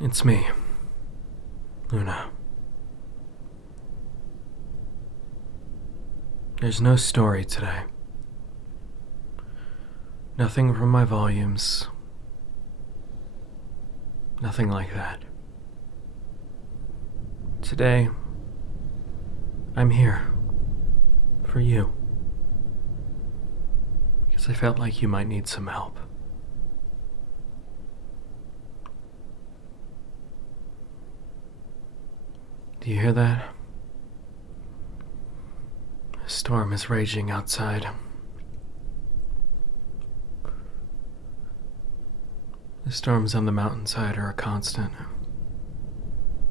It's me, Luna. There's no story today. Nothing from my volumes. Nothing like that. Today, I'm here. For you. Because I felt like you might need some help. Do you hear that? A storm is raging outside. The storms on the mountainside are a constant.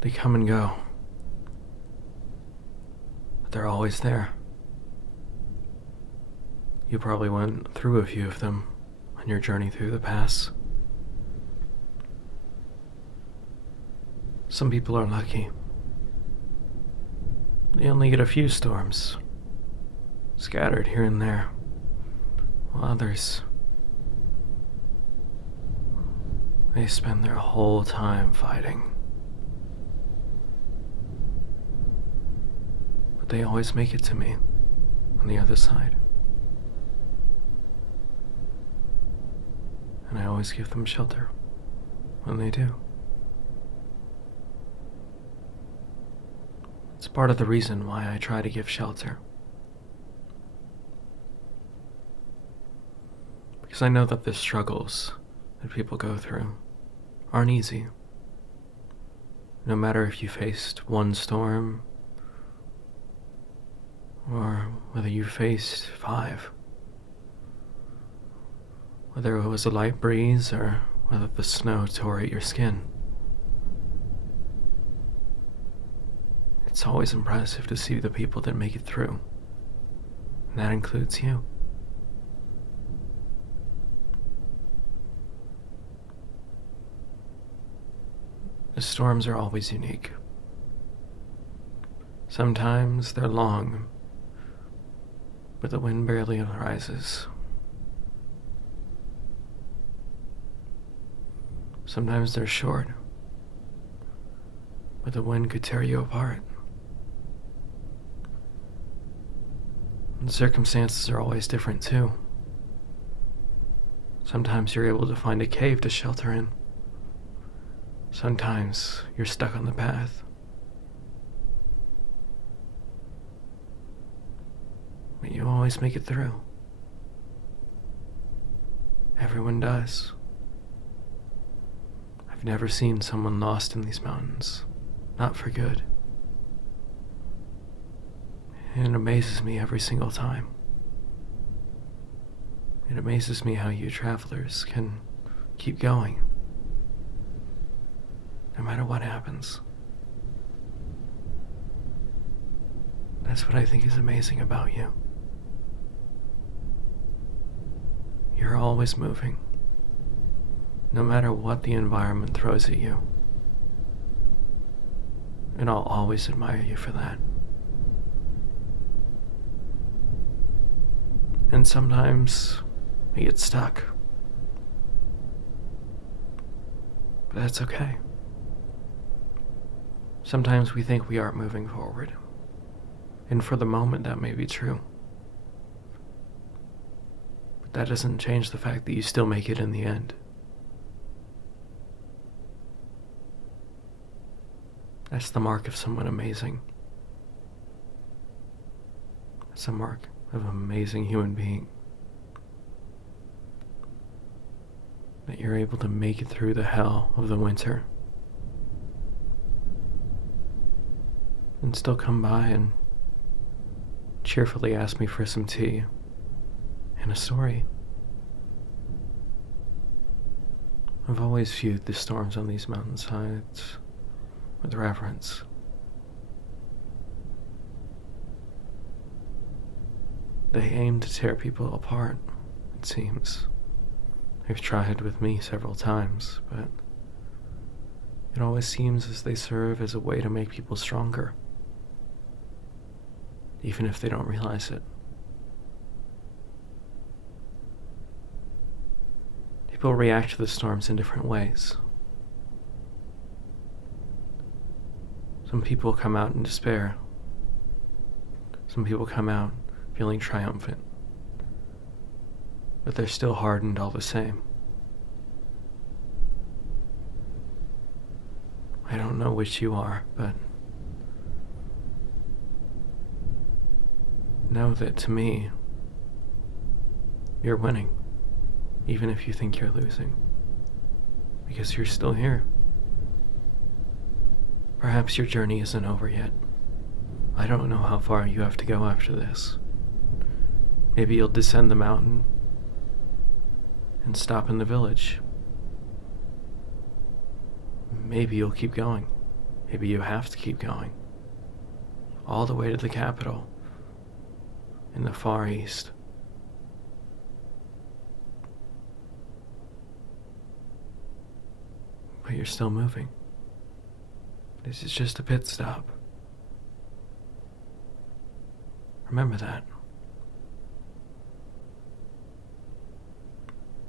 They come and go. But they're always there. You probably went through a few of them on your journey through the pass. Some people are lucky. They only get a few storms, scattered here and there, while others, they spend their whole time fighting. But they always make it to me on the other side. And I always give them shelter when they do. It's part of the reason why I try to give shelter. Because I know that the struggles that people go through aren't easy. No matter if you faced one storm or whether you faced 5. Whether it was a light breeze or whether the snow tore at your skin. It's always impressive to see the people that make it through. And that includes you. The storms are always unique. Sometimes they're long, but the wind barely rises. Sometimes they're short, but the wind could tear you apart. And the circumstances are always different too. Sometimes you're able to find a cave to shelter in. Sometimes you're stuck on the path. But you always make it through. Everyone does. I've never seen someone lost in these mountains. Not for good. And it amazes me every single time. It amazes me how you travelers can keep going. No matter what happens. That's what I think is amazing about you. You're always moving. No matter what the environment throws at you. And I'll always admire you for that. And sometimes we get stuck. But that's okay. Sometimes we think we aren't moving forward. And for the moment that may be true. But that doesn't change the fact that you still make it in the end. That's the mark of someone amazing. That's a mark of an amazing human being. That you're able to make it through the hell of the winter. And still come by and cheerfully ask me for some tea and a story. I've always viewed the storms on these mountainsides with reverence. They aim to tear people apart, it seems. They've tried with me several times, but it always seems as they serve as a way to make people stronger, even if they don't realize it. People react to the storms in different ways. Some people come out in despair. Some people come out feeling triumphant. But they're still hardened all the same. I don't know which you are, but know that to me, you're winning, even if you think you're losing, because you're still here. Perhaps your journey isn't over yet. I don't know how far you have to go after this. Maybe you'll descend the mountain and stop in the village. Maybe you'll keep going. Maybe you have to keep going. All the way to the capital in the Far East. But you're still moving. This is just a pit stop. Remember that.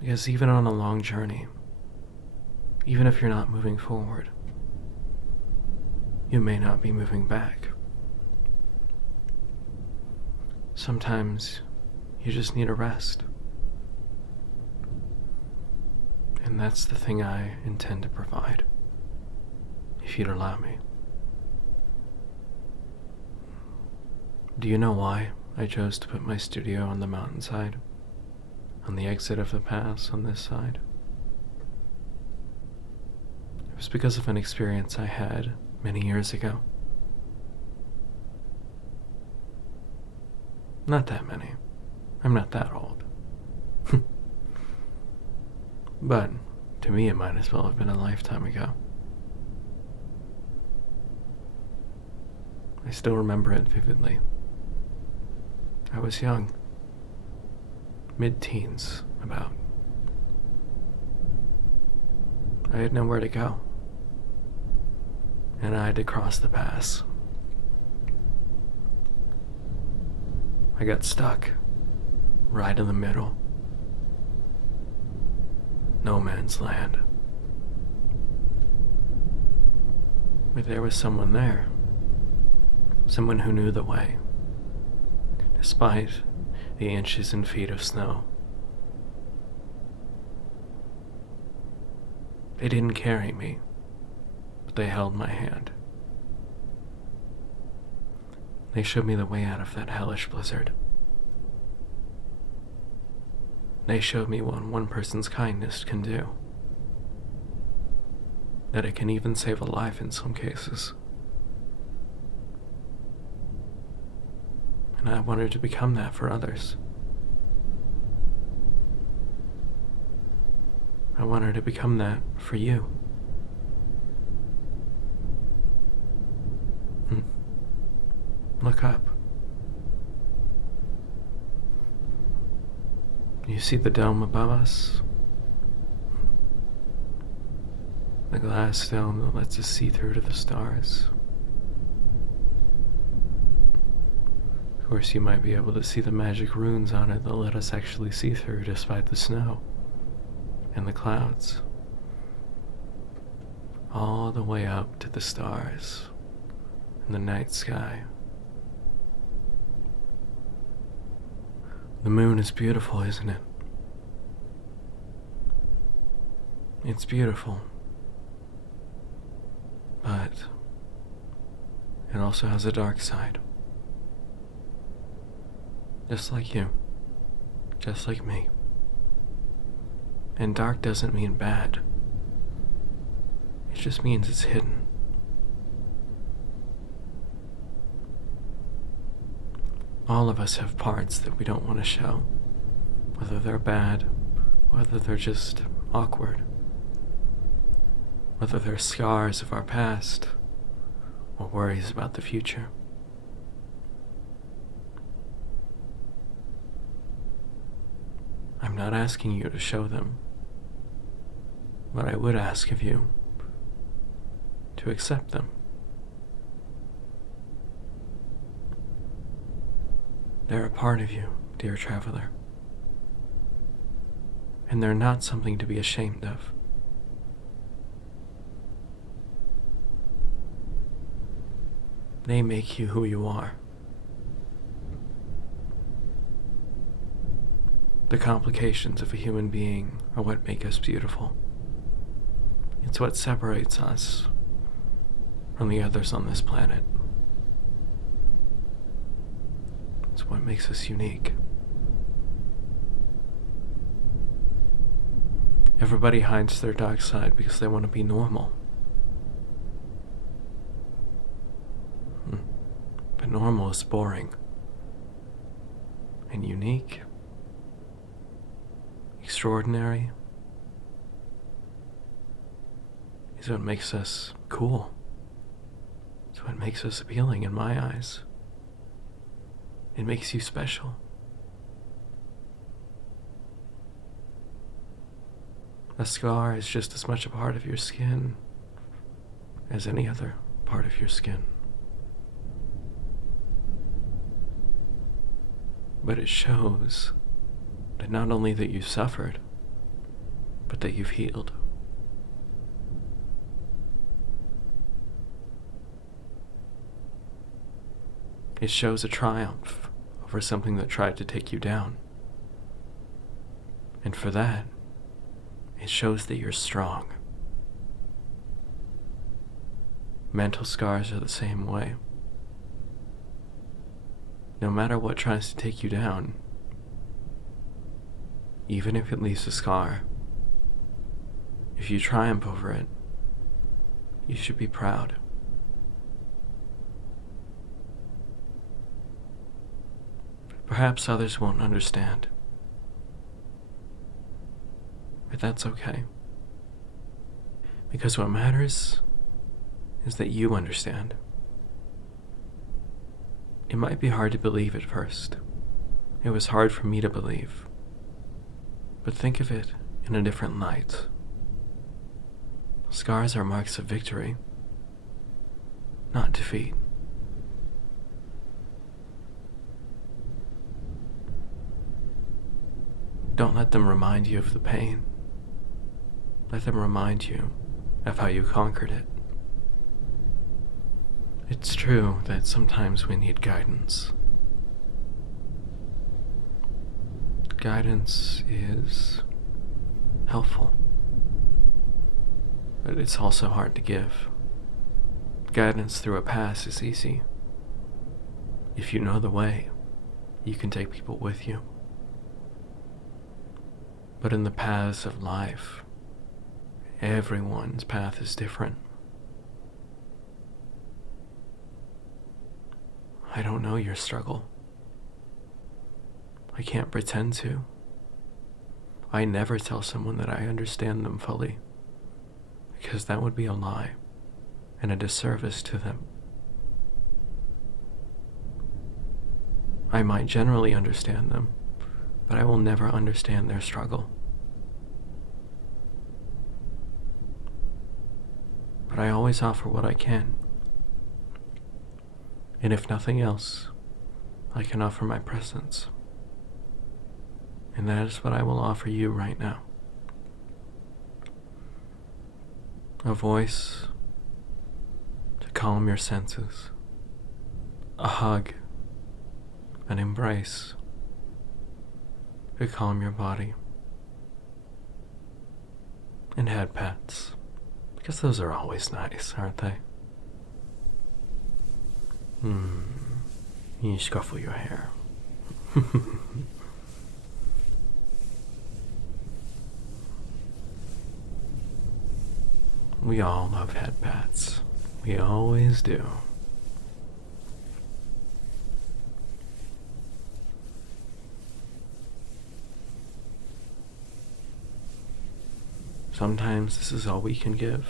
Because even on a long journey, even if you're not moving forward, you may not be moving back. Sometimes you just need a rest. And that's the thing I intend to provide, if you'd allow me. Do you know why I chose to put my studio on the mountainside, on the exit of the pass on this side? It was because of an experience I had many years ago. Not that many. I'm not that old. But to me, it might as well have been a lifetime ago. I still remember it vividly. I was young, mid-teens, about. I had nowhere to go, and I had to cross the pass. I got stuck, right in the middle. No man's land. But there was someone there, someone who knew the way, despite the inches and feet of snow. They didn't carry me, but they held my hand. They showed me the way out of that hellish blizzard. They showed me what one person's kindness can do. That it can even save a life in some cases. And I wanted to become that for others. I wanted to become that for you. Look up. You see the dome above us? The glass dome that lets us see through to the stars. Of course, you might be able to see the magic runes on it that let us actually see through despite the snow and the clouds. All the way up to the stars and the night sky. The moon is beautiful, isn't it? It's beautiful. But it also has a dark side. Just like you. Just like me. And dark doesn't mean bad. It just means it's hidden. All of us have parts that we don't want to show, whether they're bad, whether they're just awkward, whether they're scars of our past or worries about the future. I'm not asking you to show them, but I would ask of you to accept them. They're a part of you, dear traveler. And they're not something to be ashamed of. They make you who you are. The complications of a human being are what make us beautiful. It's what separates us from the others on this planet. It's what makes us unique. Everybody hides their dark side because they want to be normal. But normal is boring. And unique, extraordinary, is what makes us cool. It's what makes us appealing in my eyes. It makes you special. A scar is just as much a part of your skin as any other part of your skin. But it shows that not only that you suffered, but that you've healed. It shows a triumph over something that tried to take you down. And for that, it shows that you're strong. Mental scars are the same way. No matter what tries to take you down, even if it leaves a scar, if you triumph over it, you should be proud. Perhaps others won't understand, but that's okay. Because what matters is that you understand. It might be hard to believe at first. It was hard for me to believe. But think of it in a different light. Scars are marks of victory, not defeat. Don't let them remind you of the pain. Let them remind you of how you conquered it. It's true that sometimes we need guidance. Guidance is helpful, but it's also hard to give. Guidance through a path is easy. If you know the way, you can take people with you. But in the paths of life, everyone's path is different. I don't know your struggle. I can't pretend to. I never tell someone that I understand them fully, because that would be a lie and a disservice to them. I might generally understand them, but I will never understand their struggle. But I always offer what I can. And if nothing else, I can offer my presence. And that is what I will offer you right now. A voice to calm your senses. A hug, an embrace to calm your body. And headpats, because those are always nice, aren't they? You scuffle your hair. We all love headpats. We always do. Sometimes this is all we can give.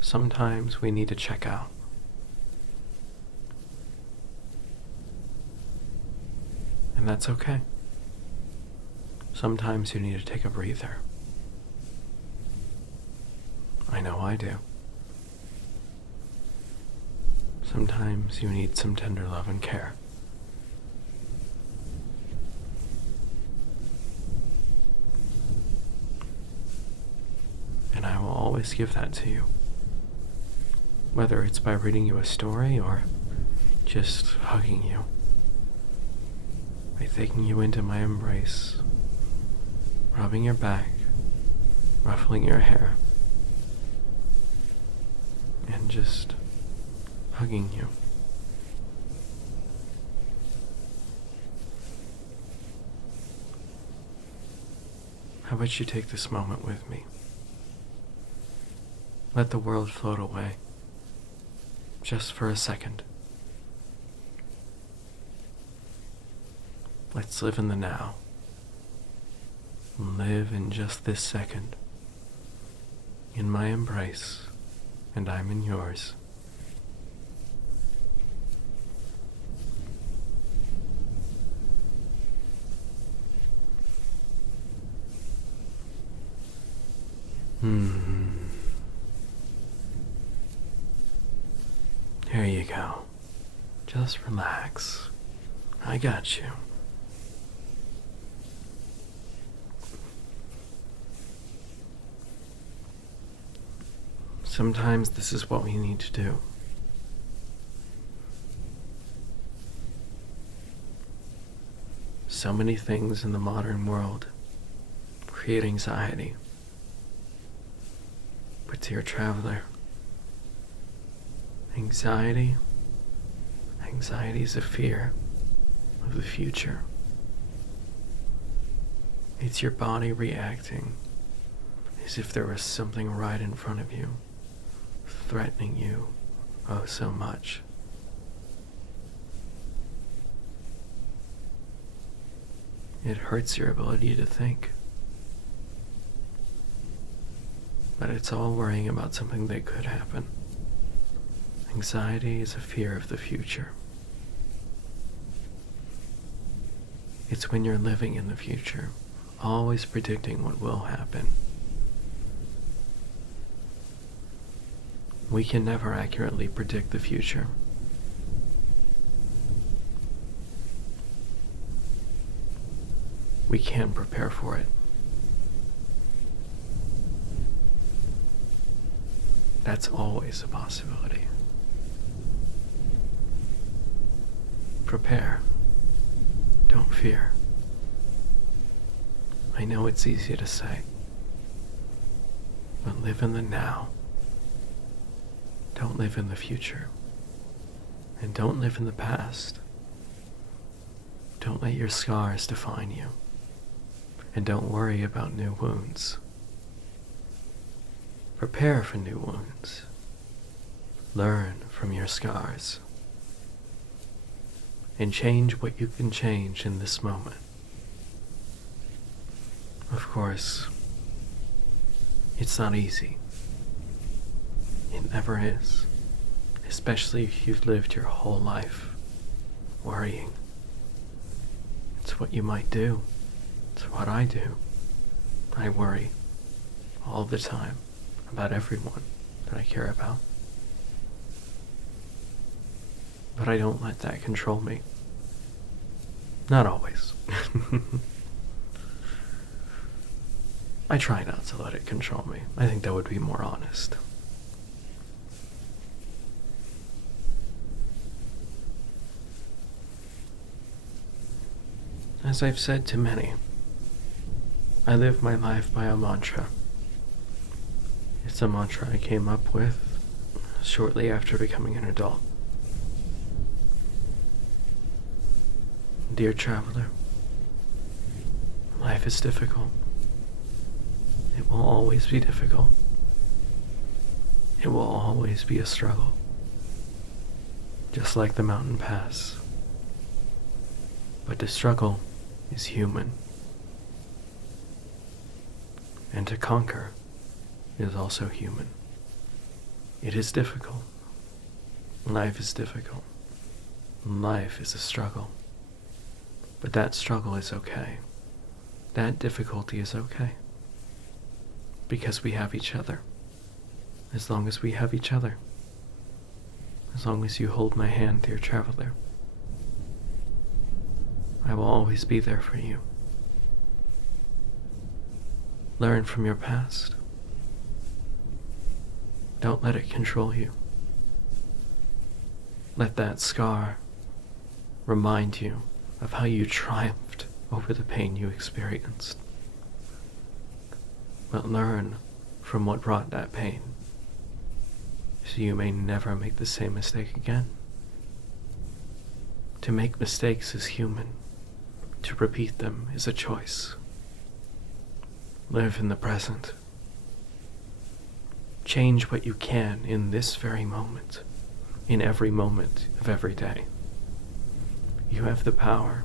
Sometimes we need to check out. And that's okay. Sometimes you need to take a breather. I know I do. Sometimes you need some tender love and care. And I will always give that to you. whether it's by reading you a story or just hugging you, by taking you into my embrace, rubbing your back, ruffling your hair, and just hugging you. How about you take this moment with me? Let the world float away, just for a second. Let's live in the now. Live in just this second. In my embrace, and I'm in yours. There you go. Just relax. I got you. Sometimes this is what we need to do. So many things in the modern world create anxiety. But dear traveler, anxiety is a fear of the future. It's your body reacting as if there was something right in front of you, threatening you oh so much. It hurts your ability to think. But it's all worrying about something that could happen. Anxiety is a fear of the future. It's when you're living in the future, always predicting what will happen. We can never accurately predict the future. We can prepare for it. That's always a possibility. Prepare. Don't fear. I know it's easy to say, but live in the now. Don't live in the future. And don't live in the past. Don't let your scars define you. And don't worry about new wounds. Prepare for new wounds. Learn from your scars. And change what you can change in this moment. Of course, it's not easy. It never is. Especially if you've lived your whole life worrying. It's what you might do. It's what I do. I worry all the time about everyone that I care about. But I don't let that control me. Not always. I try not to let it control me. I think that would be more honest. As I've said to many, I live my life by a mantra. It's a mantra I came up with shortly after becoming an adult. Dear traveler, life is difficult. It will always be difficult. It will always be a struggle. Just like the mountain pass. But the struggle is human. And to conquer is also human. It is difficult. Life is difficult. Life is a struggle. But that struggle is okay. That difficulty is okay. Because we have each other. As long as we have each other. As long as you hold my hand, dear traveler. I will always be there for you. Learn from your past. Don't let it control you. Let that scar remind you of how you triumphed over the pain you experienced. But learn from what brought that pain, so you may never make the same mistake again. To make mistakes is human. To repeat them is a choice. Live in the present. Change what you can in this very moment, in every moment of every day. You have the power.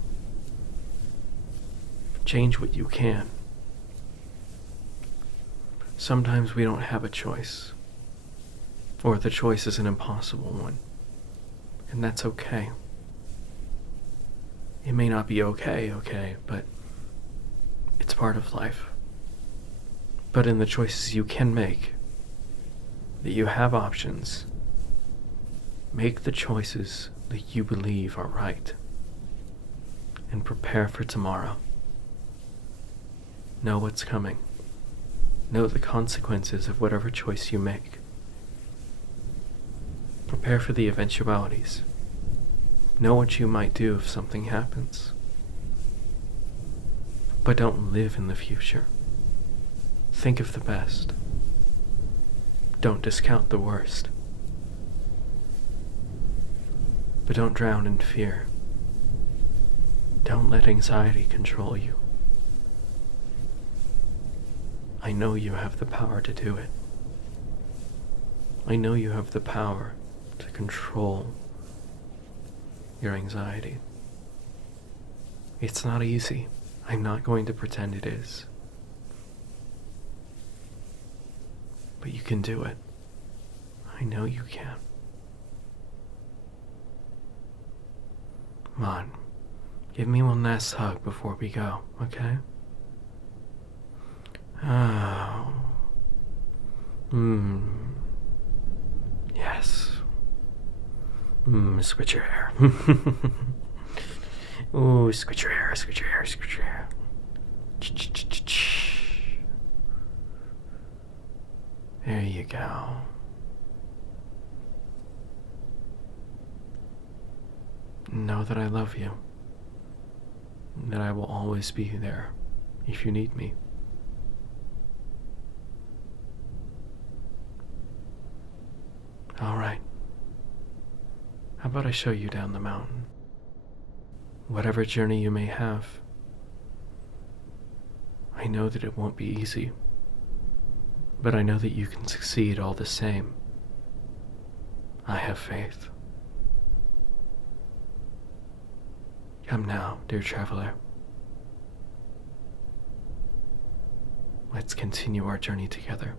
Change what you can. Sometimes we don't have a choice, or the choice is an impossible one, and that's okay. It may not be okay, but it's part of life. But in the choices you can make, that you have options, make the choices that you believe are right, and prepare for tomorrow. Know what's coming. Know the consequences of whatever choice you make. Prepare for the eventualities. Know what you might do if something happens. But don't live in the future. Think of the best. Don't discount the worst. But don't drown in fear. Don't let anxiety control you. I know you have the power to do it. I know you have the power to control your anxiety. It's not easy. I'm not going to pretend it is. But you can do it. I know you can. Come on. Give me one last hug before we go, okay? Oh. Yes. Squid your hair. Ooh, squid your hair, squid your hair, squid your hair. There you go. Know that I love you. That I will always be there if you need me. All right. How about I show you down the mountain? Whatever journey you may have, I know that it won't be easy, but I know that you can succeed all the same. I have faith. Come now, dear traveler. Let's continue our journey together.